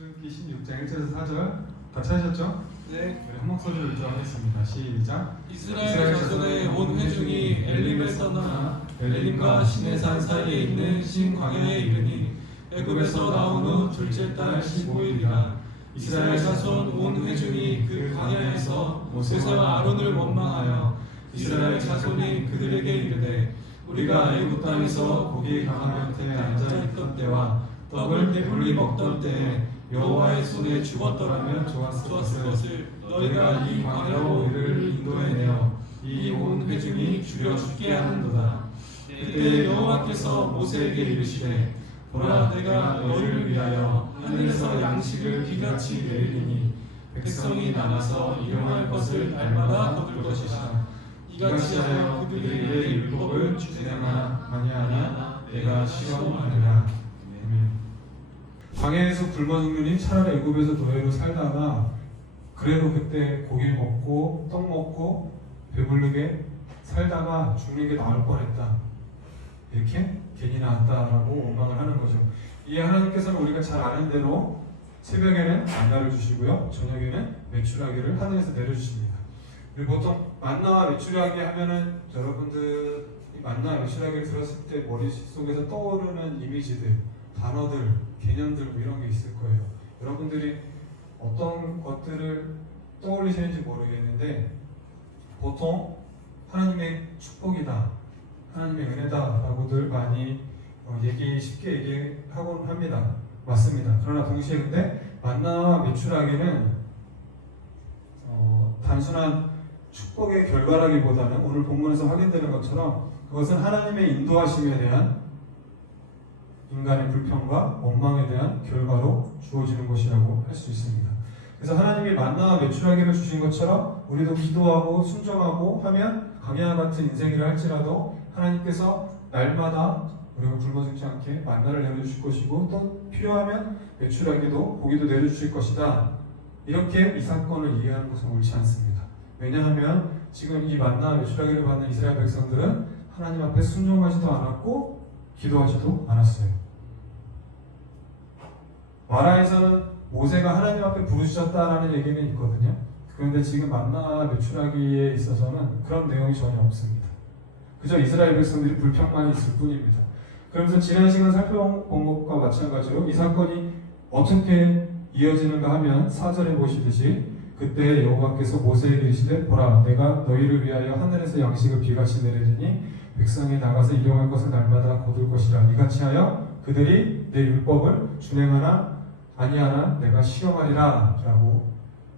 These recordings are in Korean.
출애굽기 16장 1절에서 4절 다 찾으셨죠? 네. 한목소리로 읽도록하겠습니다. 시작. 이스라엘 자손의 온 회중이 엘림에서 나 엘림과 시내산 사이에 있는 신 광야에 이르니 애굽에서 나온 후 둘째 달 15일이라. 이스라엘 자손 온 회중이 그 광야에서 모세와 아론을 원망하여 이스라엘 자손이 그들에게 이르되 우리가 애굽 땅에서 고기 강화 곁에 앉아 있던 때와 떡을 배불리 먹던 때에 여호와의 손에 죽었더라면 좋았을 것을 너희가 이 광야로 우리를 인도해내어 이 온 회중이 죽여 죽게 하는도다. 그때 여호와께서 모세에게 이르시되 보라, 내가 너희를 위하여 하늘에서 양식을 비같이 내리니 백성이 남아서 일용할 것을 날마다 거둘 것이라. 이같이 하여 그들의 율법을 준행하나 아니하나 내가 시험하리라. 광야에서 굶어 죽느니 차라리 애굽에서 노예로 살다가 그래도 그때 고기 먹고 떡 먹고 배부르게 살다가 죽는 게 나을 뻔했다. 이렇게 괜히 나왔다라고 원망을 하는 거죠. 이 하나님께서는 우리가 잘 아는 대로 새벽에는 만나를 주시고요, 저녁에는 메추라기를 하늘에서 내려주십니다. 그리고 보통 만나와 메추라기 하면은 여러분들이 만나와 메추라기를 들었을 때 머릿속에서 떠오르는 이미지들, 단어들, 개념들 뭐 이런 게 있을 거예요. 여러분들이 어떤 것들을 떠올리시는지 모르겠는데 보통 하나님의 축복이다, 하나님의 은혜다 라고들 많이 쉽게 얘기하곤 합니다. 맞습니다. 그러나 동시에 근데 만나와 메추라기는 단순한 축복의 결과라기보다는 오늘 본문에서 확인되는 것처럼 그것은 하나님의 인도하심에 대한 인간의 불평과 원망에 대한 결과로 주어지는 것이라고 할 수 있습니다. 그래서 하나님이 만나와 메추라기를 주신 것처럼 우리도 기도하고 순종하고 하면 광야 같은 인생이라 할지라도 하나님께서 날마다 우리가 굶어 죽지 않게 만나를 내려주실 것이고 또 필요하면 메추라기도 고기도 내려주실 것이다. 이렇게 이 사건을 이해하는 것은 옳지 않습니다. 왜냐하면 지금 이 만나와 메추라기를 받는 이스라엘 백성들은 하나님 앞에 순종하지도 않았고 기도하지도 않았어요. 마라에서는 모세가 하나님 앞에 부르셨다라는 얘기는 있거든요. 그런데 지금 만나와 메추라기에 있어서는 그런 내용이 전혀 없습니다. 그저 이스라엘 백성들이 불평만 있을 뿐입니다. 그러면서 지난 시간 살펴본 것과 마찬가지로 이 사건이 어떻게 이어지는가 하면 4절에 보시듯이 그때 여호와께서 모세에게 이르시되 보라, 내가 너희를 위하여 하늘에서 양식을 비같이 내리니 백성이 나가서 일용할 것을 날마다 거둘 것이라. 이같이 하여 그들이 내 율법을 준행하나 아니하나 내가 시험하리라 라고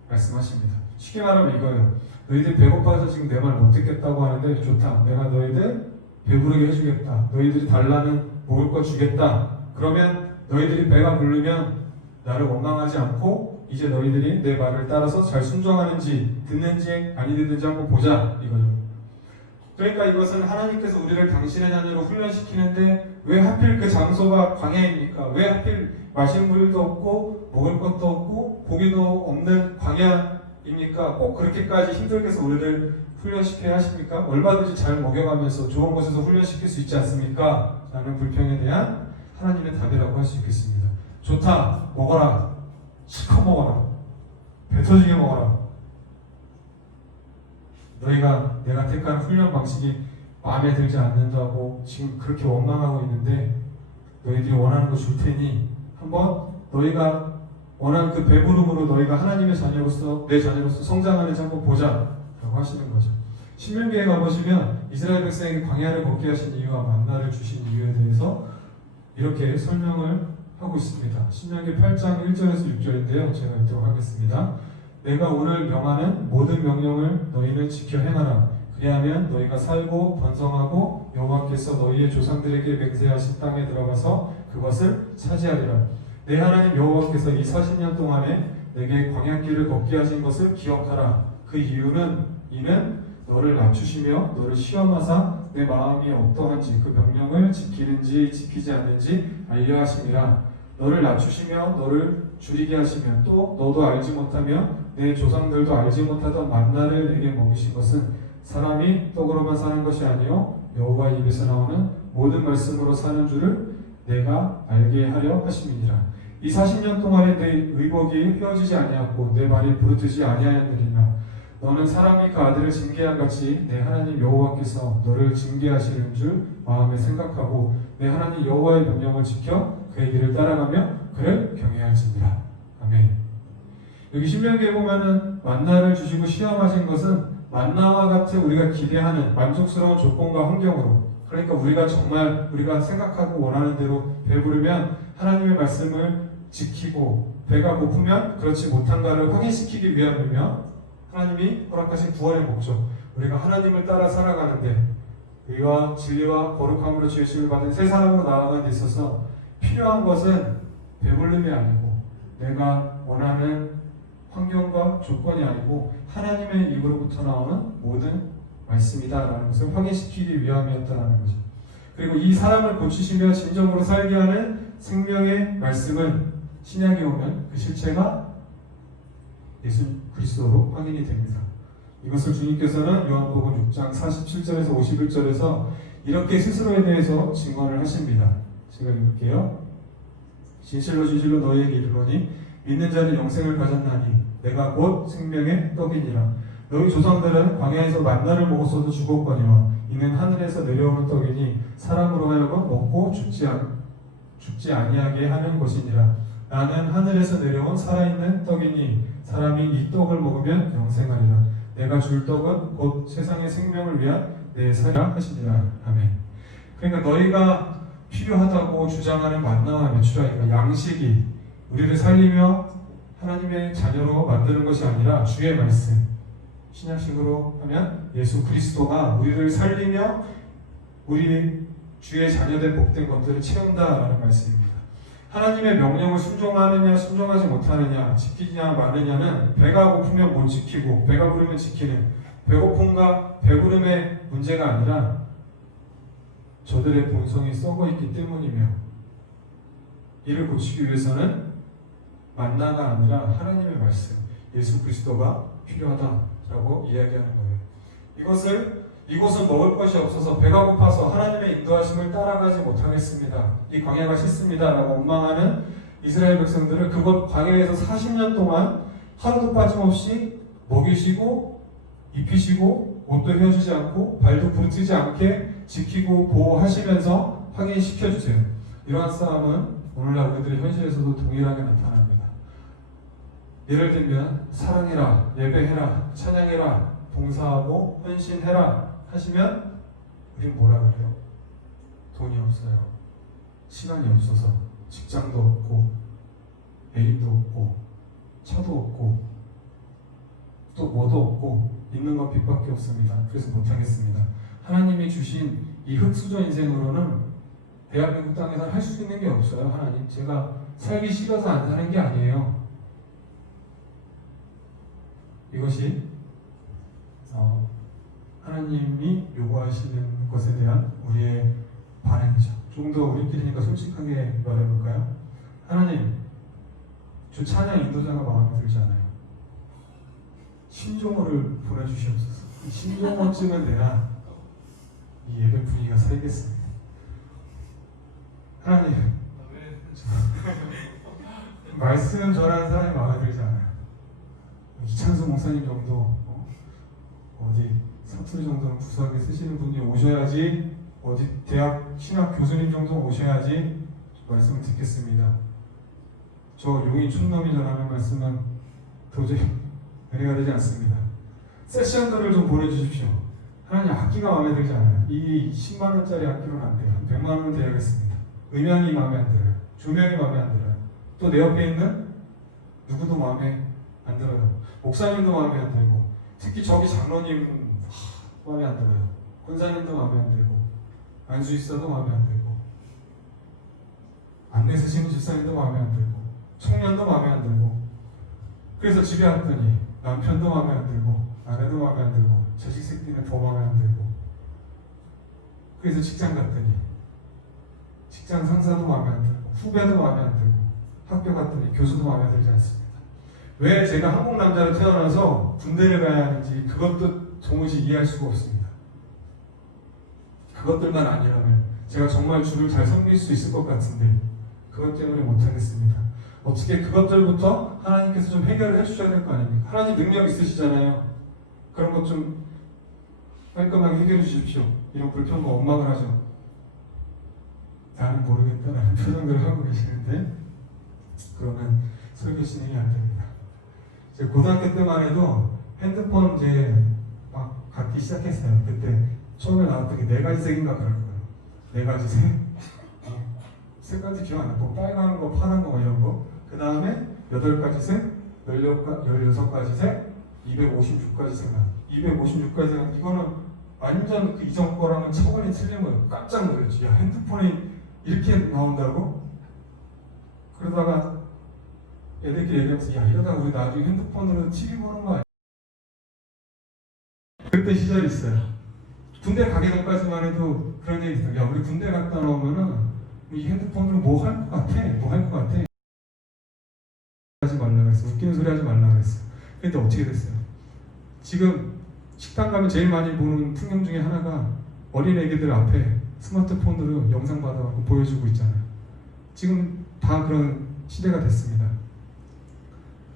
말씀하십니다. 쉽게 말하면 이거예요. 너희들 배고파서 지금 내 말 못 듣겠다고 하는데 좋다, 내가 너희들 배부르게 해주겠다, 너희들이 달라는 먹을 거 주겠다. 그러면 너희들이 배가 부르면 나를 원망하지 않고 이제 너희들이 내 말을 따라서 잘 순종하는지 듣는지 아니 듣는지 한번 보자 이거죠. 그러니까 이것은 하나님께서 우리를 당신의 자녀로 훈련시키는데 왜 하필 그 장소가 광야입니까? 왜 하필 마실 물도 없고 먹을 것도 없고 고기도 없는 광야입니까? 꼭 그렇게까지 힘들게 해서 우리를 훈련시켜야 하십니까? 얼마든지 잘 먹여가면서 좋은 곳에서 훈련시킬 수 있지 않습니까? 라는 불평에 대한 하나님의 답이라고 할 수 있겠습니다. 좋다, 먹어라, 실컷 먹어라, 배 터지게 먹어라. 너희가 내가 택한 훈련 방식이 마음에 들지 않는다고 지금 그렇게 원망하고 있는데 너희들이 원하는 거 줄 테니 한번 너희가 원하는 그 배부름으로 너희가 하나님의 자녀로서 내 자녀로서 성장하는지 한번 보자 라고 하시는 거죠. 신명기에 가보시면 이스라엘 백성에게 광야를 걷게 하신 이유와 만나를 주신 이유에 대해서 이렇게 설명을 하고 있습니다. 신명기 8장 1절에서 6절인데요. 제가 읽도록 하겠습니다. 내가 오늘 명하는 모든 명령을 너희는 지켜 행하라. 그리하면 너희가 살고 번성하고 여호와께서 너희의 조상들에게 맹세하신 땅에 들어가서 그것을 차지하리라. 내 하나님 여호와께서 이 40년 동안에 내게 광야길을 걷게 하신 것을 기억하라. 그 이유는 이는 너를 낮추시며 너를 시험하사 내 마음이 어떠한지 그 명령을 지키는지 지키지 않는지 알려 하심이라. 너를 낮추시며 너를 줄이게 하시며 또 너도 알지 못하며 내 조상들도 알지 못하던 만나를 내게 먹이신 것은 사람이 떡으로만 사는 것이 아니요 여호와 입에서 나오는 모든 말씀으로 사는 줄을 내가 알게 하려 하심이니라. 이 40년 동안에 내 의복이 휘어지지 아니하였고 내 발이 부르트지 아니하였느니라. 너는 사람이 그 아들을 징계한 같이 내 하나님 여호와께서 너를 징계하시는 줄 마음에 생각하고 내 하나님 여호와의 명령을 지켜 그의 길을 따라가며 그를 경외할지니라. 아멘. 여기 신명기에 보면은 만나를 주시고 시험하신 것은 만나와 같이 우리가 기대하는 만족스러운 조건과 환경으로, 그러니까 우리가 정말 우리가 생각하고 원하는 대로 배부르면 하나님의 말씀을 지키고 배가 고프면 그렇지 못한가를 확인시키기 위함이며, 하나님이 허락하신 구원의 목적, 우리가 하나님을 따라 살아가는데 의와 진리와 거룩함으로 죄심을 받은 새 사람으로 나아가는 데 있어서 필요한 것은 배불름이 아니고 내가 원하는 환경과 조건이 아니고 하나님의 입으로부터 나오는 모든 말씀이다라는 것을 확인시키기 위함이었다는 거죠. 그리고 이 사람을 고치시며 진정으로 살게 하는 생명의 말씀은 신약에 오면 그 실체가 예수 그리스도로 확인이 됩니다. 이것을 주님께서는 요한복음 6장 47절에서 51절에서 이렇게 스스로에 대해서 증언을 하십니다. 제가 읽을게요. 진실로 진실로 너희에게 이르노니 믿는 자는 영생을 가졌나니 내가 곧 생명의 떡이니라. 너희 조상들은 광야에서 만나를 먹었어도 죽었거니와 이는 하늘에서 내려오는 떡이니 사람으로 하여금 먹고 죽지 아니하게 하는 것이니라. 나는 하늘에서 내려온 살아있는 떡이니 사람이 이 떡을 먹으면 영생하리라. 내가 줄 떡은 곧 세상의 생명을 위한 내 살이라 하시니라. 아멘. 그러니까 너희가 필요하다고 주장하는 만나와 메추라기가 양식이 우리를 살리며 하나님의 자녀로 만드는 것이 아니라 주의 말씀, 신약식으로 하면 예수 그리스도가 우리를 살리며 우리 주의 자녀된 복된 것들을 채운다라는 말씀입니다. 하나님의 명령을 순종하느냐 순종하지 못하느냐, 지키냐 마느냐는 배가 고프면 못 지키고 배가 부르면 지키는, 배고픔과 배부름의 문제가 아니라 저들의 본성이 썩어 있기 때문이며, 이를 고치기 위해서는 만나가 아니라 하나님의 말씀, 예수 그리스도가 필요하다라고 이야기하는 거예요. 이곳은 먹을 것이 없어서 배가 고파서 하나님의 인도하심을 따라가지 못하겠습니다. 이 광야가 싫습니다라고 원망하는 이스라엘 백성들을 그곳 광야에서 40년 동안 하루도 빠짐없이 먹이시고 입히시고 옷도 헤어지지 않고 발도 부르트지 않게 지키고 보호하시면서 확인시켜주세요. 이러한 싸움은 오늘날 우리들의 현실에서도 동일하게 나타납니다. 예를 들면 사랑해라, 예배해라, 찬양해라, 봉사하고 헌신해라 하시면 우린 뭐라 그래요? 돈이 없어요. 시간이 없어서 직장도 없고 애인도 없고 차도 없고 또 뭐도 없고 있는 건 빚밖에 없습니다. 그래서 못하겠습니다. 하나님이 주신 이 흙수저 인생으로는 대한민국 땅에서 할 수 있는 게 없어요. 하나님, 제가 살기 싫어서 안 사는 게 아니에요. 이것이 하나님이 요구하시는 것에 대한 우리의 반응이죠. 좀 더 우리끼리니까 솔직하게 말해볼까요? 하나님, 저 찬양 인도자가 마음에 들지 않아요. 신종호를 보내주시옵소서. 신종호쯤은 내가 이 예배 분위기가 살겠습니다. 하나님, 말씀 전하는 사람이 마음에 들지 않아요. 이창수 목사님 정도, 어디 사투리 정도는 구수하게 쓰시는 분이 오셔야지, 어디 대학 신학 교수님 정도 오셔야지 말씀을 듣겠습니다. 저 용인 촌놈이 전하는 말씀은 도저히 은혜가 되지 않습니다. 세션들을 좀 보내주십시오. 하나님, 악기가 마음에 들지 않아요. 이 10만원짜리 악기로는 안 돼요. 100만원은 돼야겠습니다. 음향이 마음에 안 들어요. 조명이 마음에 안 들어요. 또 내 옆에 있는 누구도 마음에 안 들어요. 목사님도 마음에 안 들고, 특히 저기 장로님 마음에 안 들어요. 권사님도 마음에 안 들고, 안수입사도 마음에 안 들고, 안내 쓰시는 집사님도 마음에 안 들고, 청년도 마음에 안 들고, 그래서 집에 왔더니 남편도 마음에 안 들고, 아내도 마음에 안 들고, 자식 새끼는 더 마음에 안 들고, 그래서 직장 갔더니 직장 상사도 마음에 안 들고, 후배도 마음에 안 들고, 학교 갔더니 교수도 마음에 들지 않습니다. 왜 제가 한국 남자로 태어나서 군대를 가야 하는지 그것도 도무지 이해할 수가 없습니다. 그것들만 아니라면 제가 정말 주를 잘 섬길 수 있을 것 같은데 그것 때문에 못하겠습니다. 어떻게 그것들부터 하나님께서 좀 해결을 해주셔야 될 거 아닙니까? 하나님 능력 있으시잖아요. 그런 것 좀 깔끔하게 해결해 주십시오. 이런 불평과 원망을 하죠. 나는 모르겠다라는 표정들을 하고 계시는데 그러면 설교 진행이 안 됩니다. 이제 고등학교 때만 해도 핸드폰 이제 막 갖기 시작했어요. 그때 처음에 나왔던 게 4가지 색인가 그럴 거예요. 4가지 색? 색까지 기억 안 나고 빨간 거, 파란 거 이런 거. 그 다음에 8가지 색, 16가지 색, 256가지 색. 256가지 색. 이거는 완전 그 이전 거랑은 차원이 틀린 거예요. 깜짝 놀랐지. 야, 핸드폰이 이렇게 나온다고? 그러다가 애들끼리 얘기하면서 야, 이러다가 우리 나중에 핸드폰으로 TV 보는 거 아니야? 그때 시절이 있어요. 군대 가기 전까지만 해도 그런 얘기 있어요. 야, 우리 군대 갔다 나오면은 이 핸드폰으로 뭐 할 것 같아? 뭐 할 것 같아? 하지 말라 그랬어. 웃기는 소리 하지 말라 그랬어. 근데 어떻게 됐어요? 지금 식당 가면 제일 많이 보는 풍경 중에 하나가 어린 애기들 앞에 스마트폰으로 영상 받아갖고 보여주고 있잖아요. 지금 다 그런 시대가 됐습니다.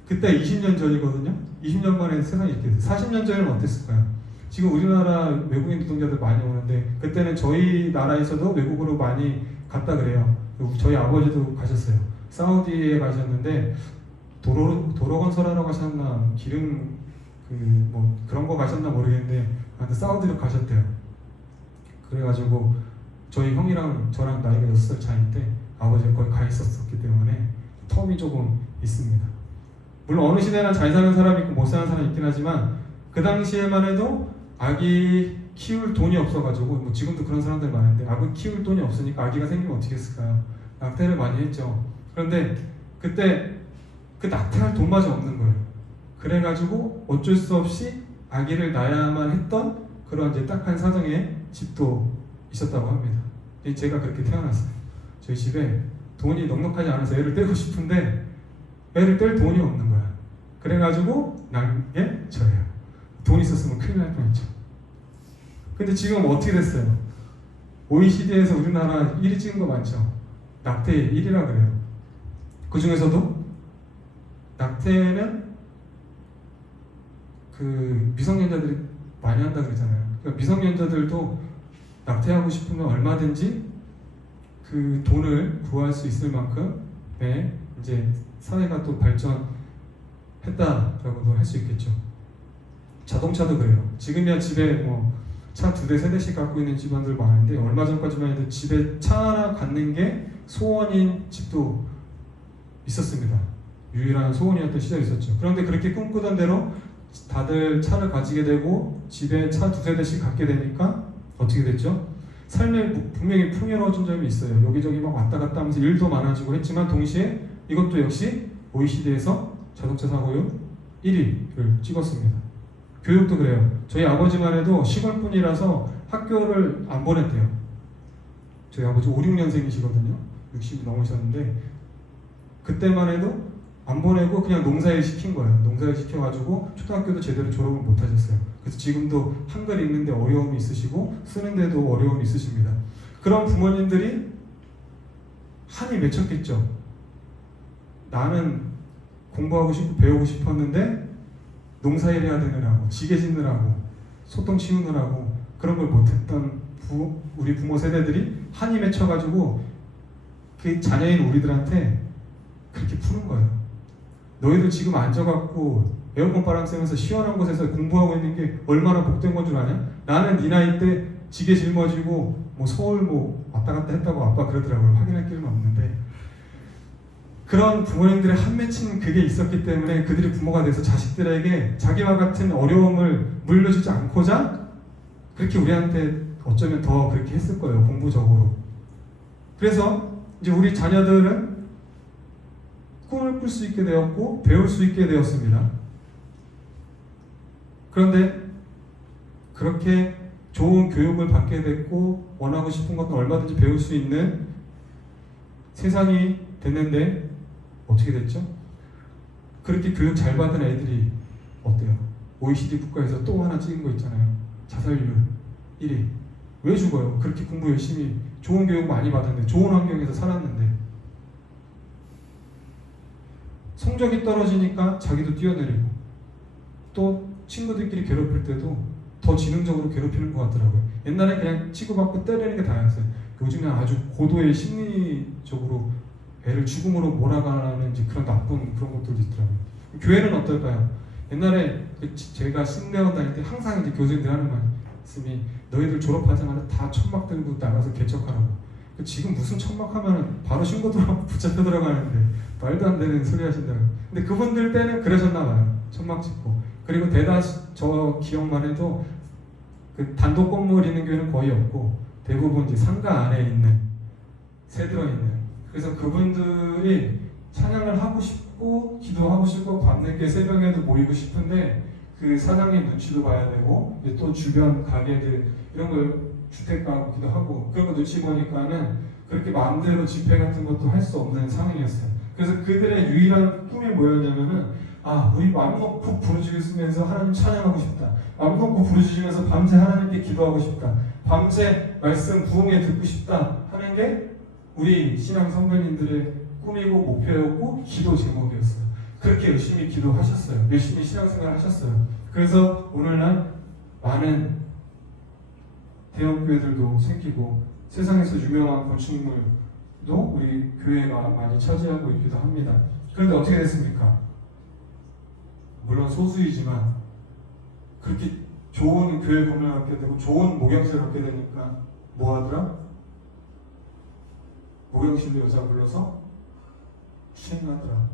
그때 20년 전이거든요. 20년 만에 세상이 이렇게 됐어요. 40년 전에는 어땠을까요? 지금 우리나라 외국인 노동자들 많이 오는데 그때는 저희 나라에서도 외국으로 많이 갔다 그래요. 저희 아버지도 가셨어요. 사우디에 가셨는데 도로 건설하러 가셨나 기름 뭐 그런 거 가셨나 모르겠는데 사우디로 가셨대요. 그래가지고 저희 형이랑 저랑 나이가 6살 차이인데 아버지가 거기 가 있었기 때문에 텀이 조금 있습니다. 물론 어느 시대나 잘 사는 사람이 있고 못 사는 사람이 있긴 하지만 그 당시에만 해도 아기 키울 돈이 없어가지고 뭐 지금도 그런 사람들 많은데 아기 키울 돈이 없으니까 아기가 생기면 어떻게 했을까요? 낙태를 많이 했죠. 그런데 그때 그 낙태할 돈마저 없는 거예요. 그래가지고 어쩔 수 없이 아기를 낳아야만 했던 그런 이제 딱한 사정의 집도 있었다고 합니다. 제가 그렇게 태어났어요. 저희 집에 돈이 넉넉하지 않아서 애를 떼고 싶은데 애를 뗄 돈이 없는 거야. 그래가지고 낳은 게 저예요. 돈 있었으면 큰일 날 뻔했죠. 근데 지금 어떻게 됐어요? OECD에서 우리나라 1위 찍은 거 맞죠? 낙태 1위라 그래요. 그 중에서도 낙태는 그 미성년자들이 많이 한다 그러잖아요. 그러니까 미성년자들도 낙태하고 싶으면 얼마든지 그 돈을 구할 수 있을 만큼의 이제 사회가 또 발전했다라고도 할 수 있겠죠. 자동차도 그래요. 지금이야 집에 뭐 차 2대, 3대씩 갖고 있는 집안들 많은데 얼마 전까지만 해도 집에 차 하나 갖는 게 소원인 집도 있었습니다. 유일한 소원이었던 시절이 있었죠. 그런데 그렇게 꿈꾸던 대로 다들 차를 가지게 되고 집에 차 2-3대씩 갖게 되니까 어떻게 됐죠? 삶에 분명히 풍요로워진 점이 있어요. 여기저기 막 왔다 갔다 하면서 일도 많아지고 했지만 동시에 이것도 역시 OECD에서 자동차 사고율 1위를 찍었습니다. 교육도 그래요. 저희 아버지만 해도 시골분이라서 학교를 안 보냈대요. 저희 아버지 5-6년생이시거든요. 60이 넘으셨는데 그때만 해도 안 보내고 그냥 농사일 시킨 거예요. 농사일 시켜가지고 초등학교도 제대로 졸업을 못 하셨어요. 그래서 지금도 한글 읽는데 어려움이 있으시고 쓰는데도 어려움이 있으십니다. 그런 부모님들이 한이 맺혔겠죠. 나는 공부하고 싶고 배우고 싶었는데 농사일 해야 되느라고 지게 짓느라고 소똥 치우느라고 그런 걸 못했던 우리 부모 세대들이 한이 맺혀가지고 그 자녀인 우리들한테 그렇게 푸는 거예요. 너희들 지금 앉아갖고 에어컨 바람 쐬면서 시원한 곳에서 공부하고 있는 게 얼마나 복된 건 줄 아냐? 나는 네 나이 때 지게 짊어지고 뭐 서울 뭐 왔다 갔다 했다고 아빠 그러더라고요. 확인할 길은 없는데 그런 부모님들의 한 맺힌 그게 있었기 때문에 그들이 부모가 돼서 자식들에게 자기와 같은 어려움을 물려주지 않고자 그렇게 우리한테 어쩌면 더 그렇게 했을 거예요. 공부적으로. 그래서 이제 우리 자녀들은 꿈을 꿀 수 있게 되었고 배울 수 있게 되었습니다. 그런데 그렇게 좋은 교육을 받게 됐고 원하고 싶은 것도 얼마든지 배울 수 있는 세상이 됐는데 어떻게 됐죠? 그렇게 교육 잘 받은 애들이 어때요? OECD 국가에서 또 하나 찍은 거 있잖아요. 자살률 1위. 왜 죽어요? 그렇게 공부 열심히 좋은 교육 많이 받았는데 좋은 환경에서 살았는데 성적이 떨어지니까 자기도 뛰어내리고 또 친구들끼리 괴롭힐 때도 더 지능적으로 괴롭히는 것 같더라고요. 옛날에 그냥 치고받고 때리는 게 다였어요. 요즘은 아주 고도의 심리적으로 애를 죽음으로 몰아가는 이제 그런 나쁜 그런 것들도 있더라고요. 교회는 어떨까요? 옛날에 제가 신대원 다닐 때 항상 이제 교수님들 하는 말씀이 너희들 졸업하자마자 다 천막 들고 나가서 개척하라고. 지금 무슨 천막하면 바로 신고 들어가고 붙잡혀 들어가는데 말도 안 되는 소리 하신다고. 근데 그분들 때는 그러셨나 봐요. 천막 짓고. 그리고 대다수 저 기억만 해도 그 단독 건물 있는 교회는 거의 없고 대부분 이제 상가 안에 있는 새 들어 있는. 그래서 그분들이 찬양을 하고 싶고 기도하고 싶고 밤늦게 새벽에도 모이고 싶은데 그 사장님 눈치도 봐야 되고 또 주변 가게들 이런 걸 주택가기도 하고 그런 거 눈치 보니까는 그렇게 마음대로 집회 같은 것도 할 수 없는 상황이었어요. 그래서 그들의 유일한 꿈이 뭐였냐면은 우리 마음 놓고 부르짖으면서 하나님 찬양하고 싶다. 마음 놓고 부르짖으면서 밤새 하나님께 기도하고 싶다. 밤새 말씀 부흥에 듣고 싶다 하는 게 우리 신앙 선배님들의 꿈이고 목표였고 기도 제목이었어요. 그렇게 열심히 기도하셨어요. 열심히 신앙생활 하셨어요. 그래서 오늘날 많은 대형교회들도 생기고 세상에서 유명한 건축물도 우리 교회가 많이 차지하고 있기도 합니다. 그런데 어떻게 됐습니까? 물론 소수이지만 그렇게 좋은 교회 건물 갖게 되고 좋은 목욕실 갖게 되니까 뭐 하더라? 목욕실로 여자 불러서 추행하더라.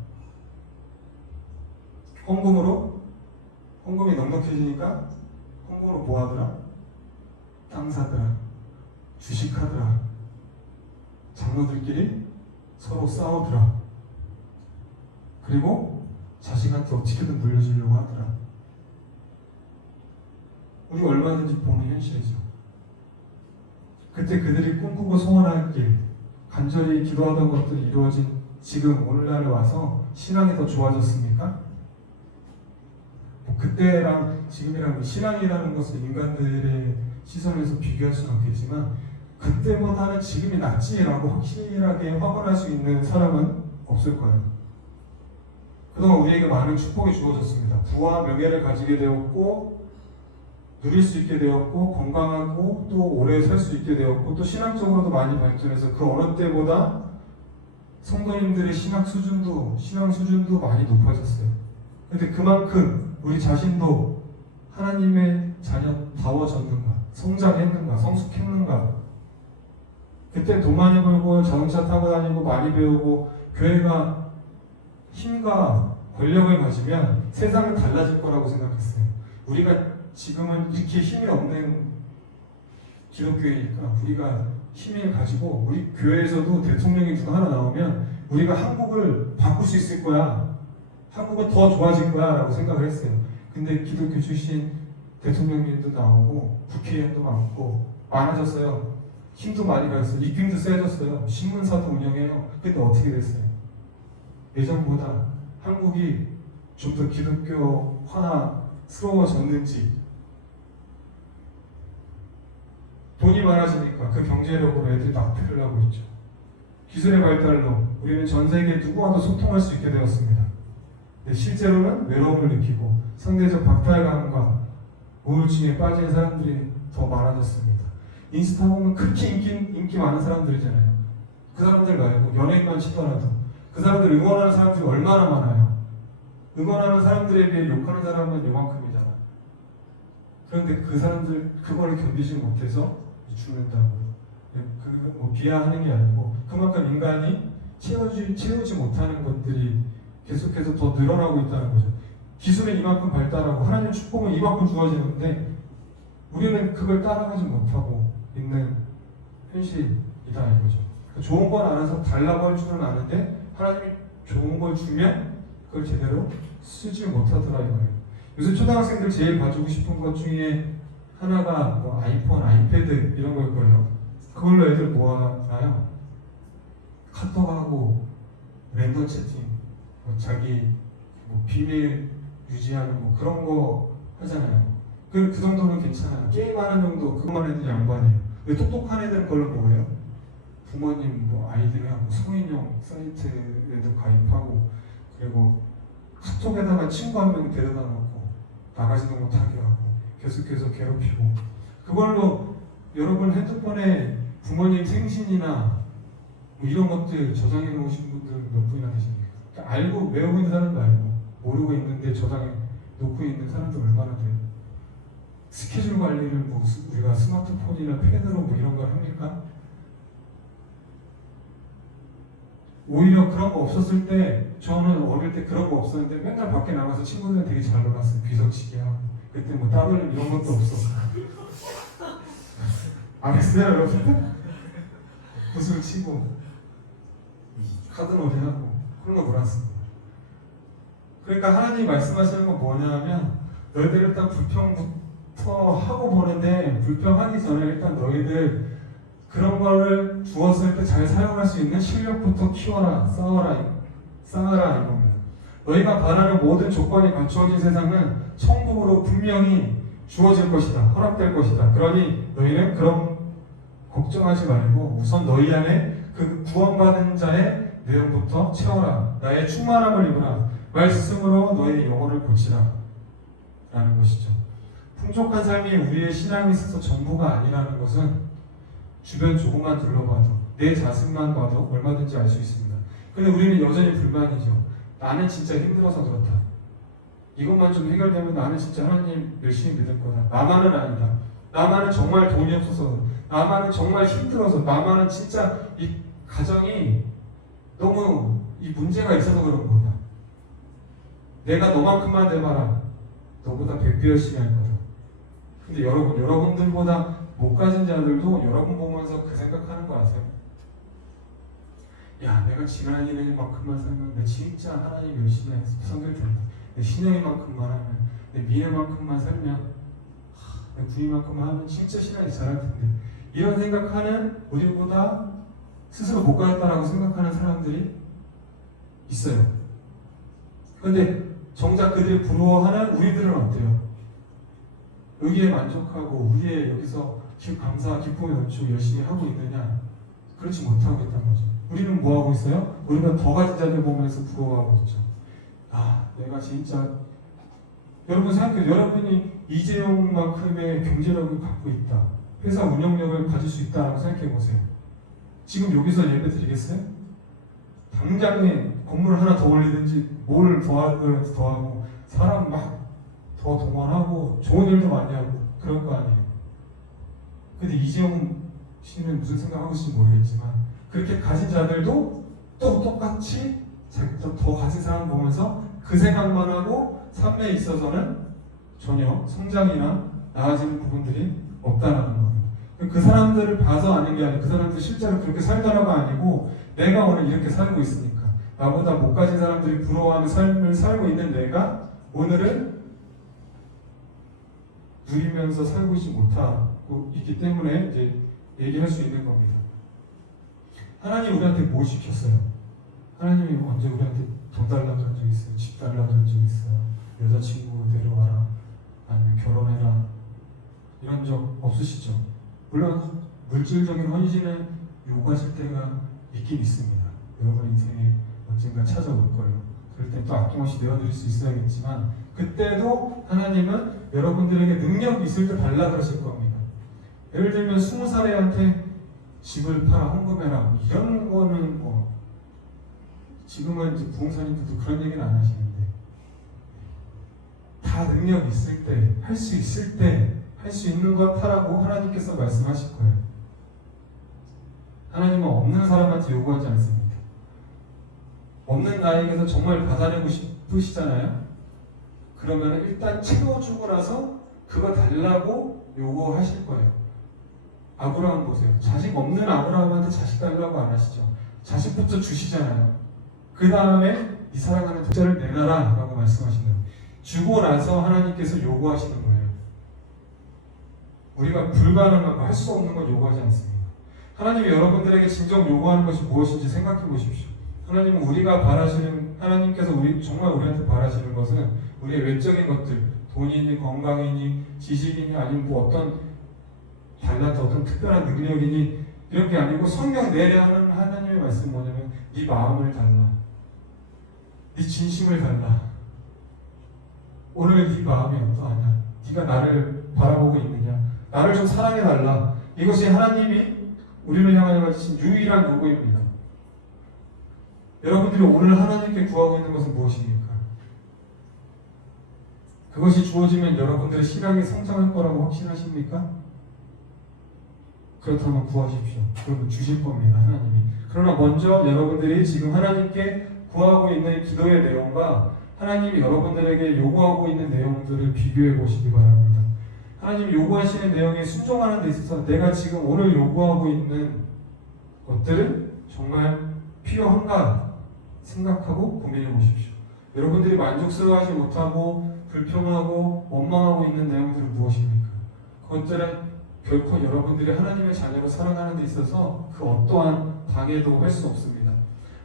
헌금이 넉넉해지니까 헌금으로 뭐 하더라? 땅 사더라. 주식하더라. 장로들끼리 서로 싸우더라. 그리고 자식한테 어떻게든 물려주려고 하더라. 우리 얼마든지 보는 현실이죠. 그때 그들이 꿈꾸고 소원하길 간절히 기도하던 것들이 이루어진 지금 오늘날에 와서 신앙이 더 좋아졌습니까? 그때랑 지금이랑 신앙이라는 것을 인간들의 시선에서 비교할 수는 없겠지만 그때보다는 지금이 낫지라고 확실하게 확언할 수 있는 사람은 없을 거예요. 그동안 우리에게 많은 축복이 주어졌습니다. 부와 명예를 가지게 되었고 누릴 수 있게 되었고 건강하고 또 오래 살 수 있게 되었고 또 신앙적으로도 많이 발전해서 그 어느 때보다 성도님들의 신앙 수준도 많이 높아졌어요. 근데 그만큼 우리 자신도 하나님의 자녀다워졌는가, 성장했는가, 성숙했는가. 그때 돈 많이 벌고 자동차 타고 다니고 많이 배우고 교회가 힘과 권력을 가지면 세상은 달라질 거라고 생각했어요. 우리가 지금은 이렇게 힘이 없는 기독교회니까 우리가 힘을 가지고 우리 교회에서도 대통령이 누가 하나 나오면 우리가 한국을 바꿀 수 있을 거야. 한국은 더 좋아질 거야 라고 생각을 했어요. 근데 기독교 출신 대통령님도 나오고 국회의원도 많고 많아졌어요. 힘도 많이 가졌어요. 입김도 세졌어요. 신문사도 운영해요. 근데 어떻게 됐어요? 예전보다 한국이 좀 더 기독교화스러워졌는지 돈이 많아지니까 그 경제력으로 애들이 납득을 하고 있죠. 기술의 발달로 우리는 전 세계 누구와도 소통할 수 있게 되었습니다. 근데 실제로는 외로움을 느끼고 상대적 박탈감과 우울증에 빠진 사람들이 더 많아졌습니다. 인스타 보면 그렇게 인기 많은 사람들이잖아요. 그 사람들 말고 연예인만 치더라도 그 사람들 응원하는 사람들이 얼마나 많아요. 응원하는 사람들에 비해 욕하는 사람은 요만큼이잖아. 그런데 그 사람들 그거를 견디지 못해서 죽는다고. 뭐 비하하는 게 아니고 그만큼 인간이 채우지 못하는 것들이 계속해서 더 늘어나고 있다는 거죠. 기술은 이만큼 발달하고 하나님의 축복은 이만큼 주어지는데 우리는 그걸 따라가지 못하고 있는 현실이다 이거죠. 좋은 건 알아서 달라고 할 줄은 아는데 하나님이 좋은 걸 주면 그걸 제대로 쓰지 못하더라 이거예요. 요새 초등학생들 제일 가지고 싶은 것 중에 하나가 뭐 아이폰, 아이패드 이런 걸 거예요. 그걸로 애들 뭐 하나요? 카톡하고 랜덤 채팅, 뭐 자기 뭐 비밀 유지하는 뭐 그런 거 하잖아요. 그 정도는 괜찮아요. 게임하는 정도 그것만 해도 양반이에요. 근데 똑똑한 애들은 그걸로 뭐예요? 부모님 뭐 아이들하고 성인용 사이트에도 가입하고 그리고 카톡에다가 친구 한 명 데려다 놓고 나가지도 못하게 하고 계속해서 괴롭히고, 그걸로 여러분 핸드폰에 부모님 생신이나 뭐 이런 것들 저장해 놓으신 분들 몇 분이나 계십니까? 그러니까 알고 외우고 있는 사람도 알고 모르고 있는데 저장해 놓고 있는 사람도 얼마나 돼요? 스케줄 관리를 뭐 우리가 스마트폰이나 펜으로 뭐 이런 걸 합니까? 오히려 그런 거 없었을 때, 저는 어릴 때 그런 거 없었는데 맨날 밖에 나가서 친구들이랑 되게 잘 놀았어요. 비석치기 하고. 그때 뭐 따돌림 이런 것도 없었고. 안 했어요 여러분? 구슬 치고 카드놀이 하고 그런 거 놀았습니다. 그러니까 하나님이 말씀하시는 건 뭐냐면, 너희들 일단 불평부터 하고 보는데, 불평하기 전에 일단 너희들 그런 거를 주었을 때 잘 사용할 수 있는 실력부터 키워라, 쌓아라 이겁니다. 너희가 바라는 모든 조건이 갖추어진 세상은 천국으로 분명히 주어질 것이다, 허락될 것이다. 그러니 너희는 그런 걱정하지 말고 우선 너희 안에 그 구원받은 자의 내용부터 채워라. 나의 충만함을 입으라. 말씀으로 너의 영혼을 고치라 라는 것이죠. 풍족한 삶이 우리의 신앙에 있어서 전부가 아니라는 것은 주변 조금만 둘러봐도, 내 자신만 봐도 얼마든지 알 수 있습니다. 근데 우리는 여전히 불만이죠. 나는 진짜 힘들어서 그렇다. 이것만 좀 해결되면 나는 진짜 하나님 열심히 믿을 거다. 나만은 아니다. 나만은 정말 돈이 없어서, 나만은 정말 힘들어서, 나만은 진짜 이 가정이 너무 이 문제가 있어서 그런 거다. 내가 너만큼만 해봐라. 너보다 100배 열심히 할 거다. 근데 여러분들보다 못 가진 자들도 여러분 보면서 그 생각하는 거 아세요? 야, 내가 지난 1년만큼만 살면 내 진짜 하나님 열심히 섬길 텐데, 내 신영이만큼만 하면, 내 미래만큼만 살면, 내 부위만큼만 하면 진짜 신앙이 잘할 텐데, 이런 생각하는, 우리보다 스스로 못 가졌다라고 생각하는 사람들이 있어요. 그런데 정작 그들이 부러워하는 우리들은 어때요? 여기에 만족하고 우리의 여기서 감사, 기쁨을 넘치고 열심히 하고 있느냐? 그렇지 못하고 있다는 거죠. 우리는 뭐 하고 있어요? 우리가 더 가진 자들 보면서 부러워하고 있죠. 아, 내가 진짜, 여러분 생각해요. 여러분이 이재용만큼의 경제력을 갖고 있다, 회사 운영력을 가질 수 있다라고 생각해 보세요. 지금 여기서 예배 드리겠어요? 당장에 건물을 하나 더 올리든지 뭘 더 하든지 더 하고, 사람 막 더 동원하고 좋은 일도 많이 하고 그럴 거 아니에요. 근데 이재용 씨는 무슨 생각하고 있을지 모르겠지만, 그렇게 가진 자들도 또 똑같이 더 가진 사람 보면서 그 생각만 하고 삶에 있어서는 전혀 성장이나 나아지는 부분들이 없다는 겁니다. 그 사람들을 봐서 아는 게 아니고, 그 사람들 실제로 그렇게 살다라가 아니고, 내가 오늘 이렇게 살고 있으니까, 나보다 못 가진 사람들이 부러워하는 삶을 살고 있는 내가 오늘은 누리면서 살고 있지 못하고 있기 때문에 이제 얘기할 수 있는 겁니다. 하나님 우리한테 뭐 시켰어요? 하나님이 언제 우리한테 돈 달라고 한 적 있어요? 집 달라고 한 적 있어요? 여자친구 데려와라, 아니면 결혼해라, 이런 적 없으시죠? 물론 물질적인 헌신을 요구하실 때가 있긴 있습니다. 여러분 인생에 언젠가 찾아올 거예요. 그럴 때 또 아낌없이 내어드릴 수 있어야겠지만, 그때도 하나님은 여러분들에게 능력이 있을 때 달라 그러실 겁니다. 예를 들면 20살 애한테 집을 팔아 헌금해라, 이런 거는 뭐 지금은 이제 부흥사님들도 그런 얘기는 안 하시는데, 다 능력이 있을 때, 할 수 있을 때 할 수 있는 것 하라고 하나님께서 말씀하실 거예요. 하나님은 없는 사람한테 요구하지 않습니다. 없는 나에게서 정말 받아내고 싶으시잖아요. 그러면 일단 채워주고 나서 그거 달라고 요구하실 거예요. 아브라함 보세요. 자식 없는 아브라함한테 자식 달라고 안 하시죠. 자식부터 주시잖아요. 그 다음에 이 사랑하는 독자를 내놔라 라고 말씀하시는 거예요. 주고 나서 하나님께서 요구하시는 거예요. 우리가 불가능한 거, 할 수 없는 건 요구하지 않습니다. 하나님이 여러분들에게 진정 요구하는 것이 무엇인지 생각해 보십시오. 하나님은 우리가 바라시는, 하나님께서 정말 우리한테 바라시는 것은 우리의 외적인 것들, 돈이니 건강이니 지식이니 아니면 뭐 어떤 달랐던 어떤 특별한 능력이니 이런 게 아니고, 성경 내내 하는 하나님의 말씀은 뭐냐면 네 마음을 달라. 네 진심을 달라. 오늘 네 마음이 어떠하냐? 네가 나를 바라보고 있느냐? 나를 좀 사랑해달라. 이것이 하나님이 우리를 향하여 가지신 유일한 요구입니다. 여러분들이 오늘 하나님께 구하고 있는 것은 무엇입니까? 그것이 주어지면 여러분들의 신앙이 성장할 거라고 확신하십니까? 그렇다면 구하십시오. 그러면 주실 겁니다, 하나님이. 그러나 먼저 여러분들이 지금 하나님께 구하고 있는 기도의 내용과 하나님이 여러분들에게 요구하고 있는 내용들을 비교해 보시기 바랍니다. 하나님이 요구하시는 내용에 순종하는 데 있어서 내가 지금 오늘 요구하고 있는 것들은 정말 필요한가 생각하고 고민해 보십시오. 여러분들이 만족스러워하지 못하고 불평하고 원망하고 있는 내용들은 무엇입니까? 그것들은 결코 여러분들이 하나님의 자녀로 살아가는 데 있어서 그 어떠한 방해도 할 수 없습니다.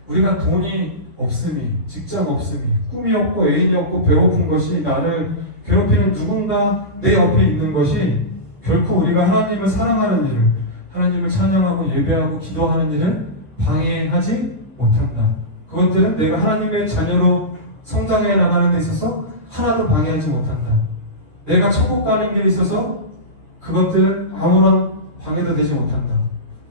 우리가 돈이 없음이, 직장 없음이, 꿈이 없고 애인이 없고 배고픈 것이 나를 괴롭히는 누군가 내 옆에 있는 것이 결코 우리가 하나님을 사랑하는 일을, 하나님을 찬양하고 예배하고 기도하는 일을 방해하지 못한다. 그것들은 내가 하나님의 자녀로 성장해 나가는 데 있어서 하나도 방해하지 못한다. 내가 천국 가는 길에 있어서 그것들은 아무런 방해도 되지 못한다.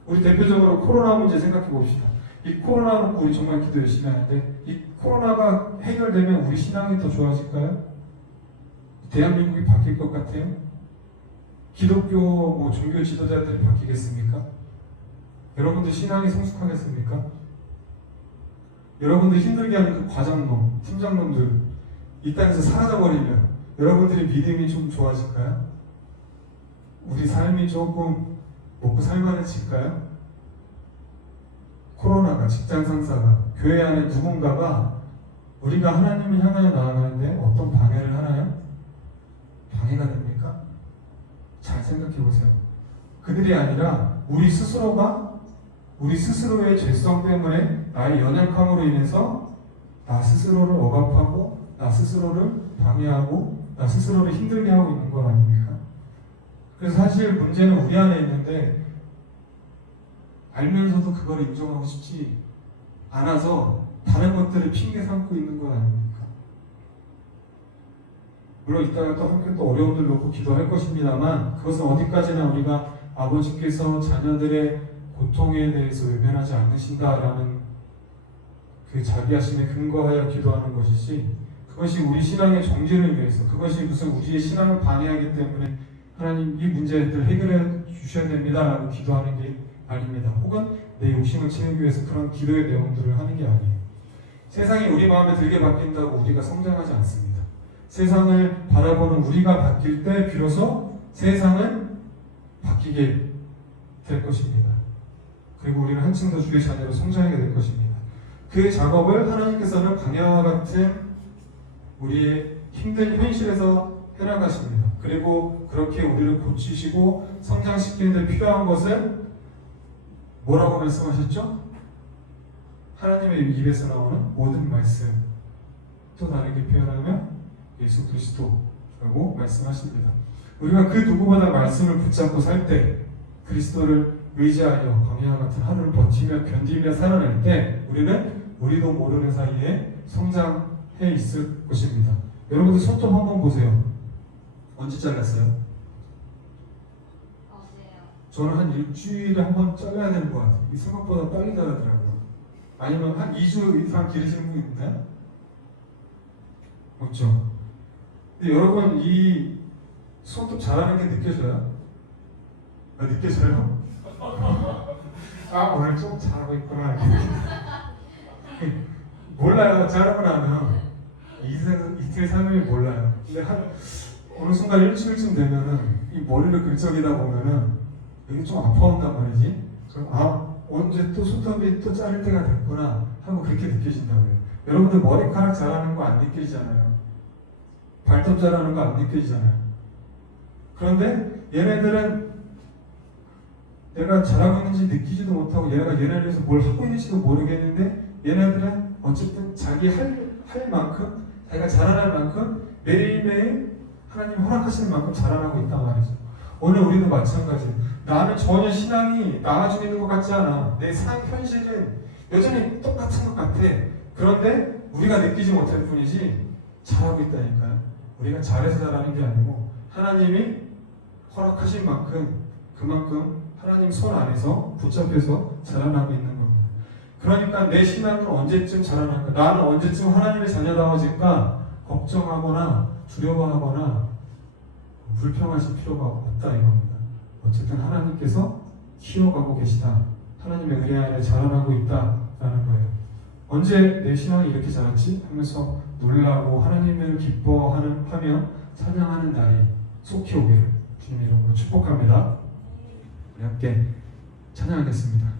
우리 대표적으로 코로나 문제 생각해 봅시다. 이 코로나 놓고 우리 정말 기도 열심히 하는데 이 코로나가 해결되면 우리 신앙이 더 좋아질까요? 대한민국이 바뀔 것 같아요? 기독교 종교 지도자들이 바뀌겠습니까? 여러분들 신앙이 성숙하겠습니까? 여러분들 힘들게 하는 그 과장놈, 팀장놈들 이 땅에서 사라져버리면 여러분들의 믿음이 좀 좋아질까요? 우리 삶이 조금 먹고 살만해질까요? 코로나가, 직장 상사가, 교회 안에 누군가가 우리가 하나님을 향하여 나아가는데 어떤 방해를 하나요? 방해가 됩니까? 잘 생각해 보세요. 그들이 아니라 우리 스스로가 우리 스스로의 죄성 때문에 나의 연약함으로 인해서 나 스스로를 억압하고 나 스스로를 방해하고 나 스스로를 힘들게 하고 있는 건 아닙니까? 그래서 사실 문제는 우리 안에 있는데 알면서도 그걸 인정하고 싶지 않아서 다른 것들을 핑계 삼고 있는 건 아닙니까? 물론 이따가 또 함께 또 어려움들 놓고 기도할 것입니다만 그것은 어디까지나 우리가 아버지께서 자녀들의 고통에 대해서 외면하지 않으신다라는 그 자비하심에 근거하여 기도하는 것이지 그것이 우리 신앙의 정진을 위해서 그것이 무슨 우리의 신앙을 방해하기 때문에 하나님 이 문제들 해결해 주셔야 됩니다라고 기도하는 게 아닙니다. 혹은 내 욕심을 채우기 위해서 그런 기도의 내용들을 하는 게 아니에요. 세상이 우리 마음에 들게 바뀐다고 우리가 성장하지 않습니다. 세상을 바라보는 우리가 바뀔 때 비로소 세상은 바뀌게 될 것입니다. 그리고 우리는 한층 더 주의 자녀로 성장하게 될 것입니다. 그 작업을 하나님께서는 광야와 같은 우리의 힘든 현실에서 해나가십니다. 그리고 그렇게 우리를 고치시고 성장시키는 데 필요한 것은 뭐라고 말씀하셨죠? 하나님의 입에서 나오는 모든 말씀. 또 다르게 표현하면 예수 그리스도라고 말씀하십니다. 우리가 그 누구보다 말씀을 붙잡고 살 때 그리스도를 의지하여 광야와 같은 하루를 버티며 견디며 살아낼 때 우리도 모르는 사이에 성장해 있을 것입니다. 여러분들 손톱 한번 보세요. 언제 잘랐어요? 어제요. 저는 한 일주일에 한 번 잘라야 되는 것 같아요. 생각보다 빨리 자라더라고요. 아니면 한 2주 이상 기르시는 분 있나요? 없죠. 근데 여러분 이 손톱 자라는 게 느껴져요? 느껴져요? 아 오늘 좀 잘하고 있구나. 몰라요. 자라고 나면 이틀 3일 몰라요. 근데 어느 순간 일주일쯤 되면은 이 머리를 긁적이다 보면은 이게 좀 아파온단 말이지. 그럼 언제 또 손톱이 또 자를 때가 됐구나 하고 그렇게 느껴진다고요. 여러분들 머리카락 자라는 거 안 느끼잖아요. 발톱 자라는 거 안 느껴지잖아요. 그런데 얘네들은 내가 잘하고 있는지 느끼지도 못하고 얘네를 위해서 뭘 하고 있는지도 모르겠는데 얘네들은 어쨌든 자기 할 만큼 자기가 자라날 만큼 매일매일 하나님 허락하시는 만큼 자라나고 있단 말이죠. 오늘 우리도 마찬가지예요. 나는 전혀 신앙이 나아지고 있는 것 같지 않아. 내 삶 현실은 여전히 똑같은 것 같아. 그런데 우리가 느끼지 못할 뿐이지 잘하고 있다니까요. 우리가 잘해서 잘하는 게 아니고 하나님이 허락하신 만큼 그만큼 하나님 손 안에서 붙잡혀서 자라나고 있는 겁니다. 그러니까 내 신앙은 언제쯤 자라날까? 나는 언제쯤 하나님의 자녀다워질까? 걱정하거나 두려워하거나 불평하실 필요가 없다 이겁니다. 어쨌든 하나님께서 키워가고 계시다. 하나님의 은혜 안에 자라나고 있다라는 거예요. 언제 내 신앙이 이렇게 자랐지? 하면서 놀라고 하나님을 기뻐하며 찬양하는 날이 속히 오기를 주님 이름으로 축복합니다. 우리 함께 찬양하겠습니다.